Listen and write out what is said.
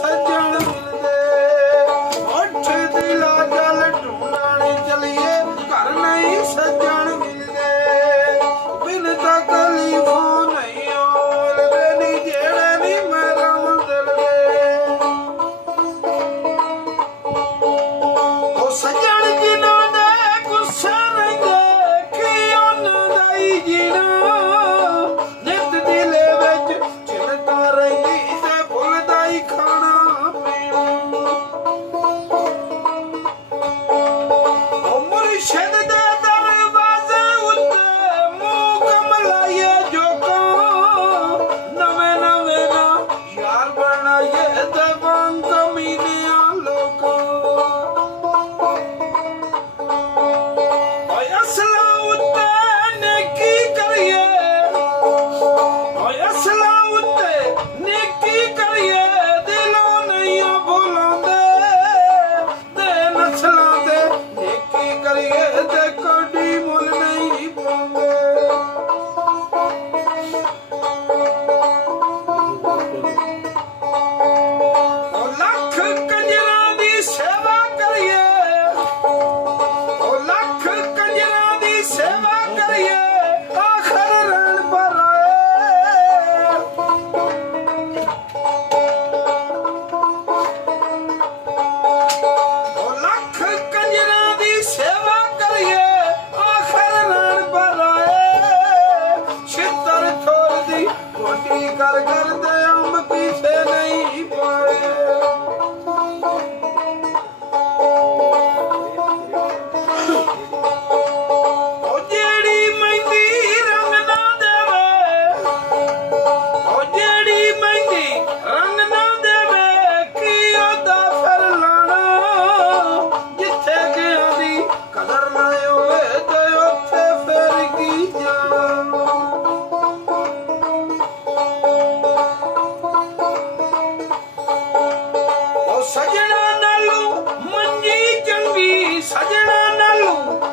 ਸੱਜਣ ਮਿਲਦੇ ਉੱਠ ਦਿਲਾ ਜਲ ਢੂੰਡਣ ਚਲੀਏ ਘਰ ਨਹੀਂ ਸੱਜਣ ਮਿਲਦੇ ਬਿਨ ਤਕਲੀਫ ਨਹੀਂ ਔਲਦੇ ਨੀ ਜਿਹੜੇ ਨੀ ਮਰਮ ਦਿਲ ਦੇ ਉਹ ਸੱਜਣ ਜਿਨ੍ਹਾਂ ਦੇ ਗੁੱਸੇ ਨਹੀਂ ਦੇਖੀ ਉਹਨਾਂ ਦਾ ਹੀ ਜੀਣਾ ਨਿਤ ਦਿਲੇ ਵਿੱਚ ਚਿੰਤਾ ਰਹਿੰਦੀ ਤੇ ਭੁੱਲਦਾ ਹੀ ਖਾਣਾ ਪੀਣਾ ਉਹ ਮੁਰਸ਼ਿਦ ਦੇ ਦਰਵਾਜ਼ੇ ਉੱਤੇ ਮੂੰਹ ਕਮਲਾਈਏ ਜੋਕਾਂ ਨਵੇਂ ਨਵੇਂ ਨਾ ਯਾਰ ਬਣਾਈਏ ਤੇ ਵਾਂਗ ਕਮੀਨਿਆਂ ਲੋਕਾਂ ਓਏ ਅਸਲਾਂ ਉੱਤੇ ਨੇਕੀ ਕਰੀਏ ਓਏ ਅਸਲਾਂ ਉੱਤੇ ਨੇਕੀ ਕਰੀਏ ਦਿਲੋਂ ਨਹੀਂ ਭੁਲਾਉਂਦੇ ਤੇ ਨਸਲਾਂ ਦੇ ਨੇਕੀ ਕਰੀਏ ਤੇ ਕਦੀ ਮੁੱਲ ਨਹੀਂ ਪਾਉਂਦੇ ਉਹ ਲੱਖ ਕੰਜਰਾਂ ਦੀ ਸੇਵਾ ਕਰੀਏ ਉਹ ਲੱਖ ਕੰਜਰਾਂ ਦੀ ਸੇਵਾ ਕਰੀਏ ਆਖਰ ਰਣ ਪਰ ਆਏ ਉਹ ਲੱਖ ਕੰਜਰਾਂ ਦੀ ਸੇਵਾ ਕਰੀਏ ਆਖਰ ਰਣ ਪਰ ਆਏ ਛਿੱਤਰ ਠੋਰ ਦੀ ਕੋਟੀ ਕਰ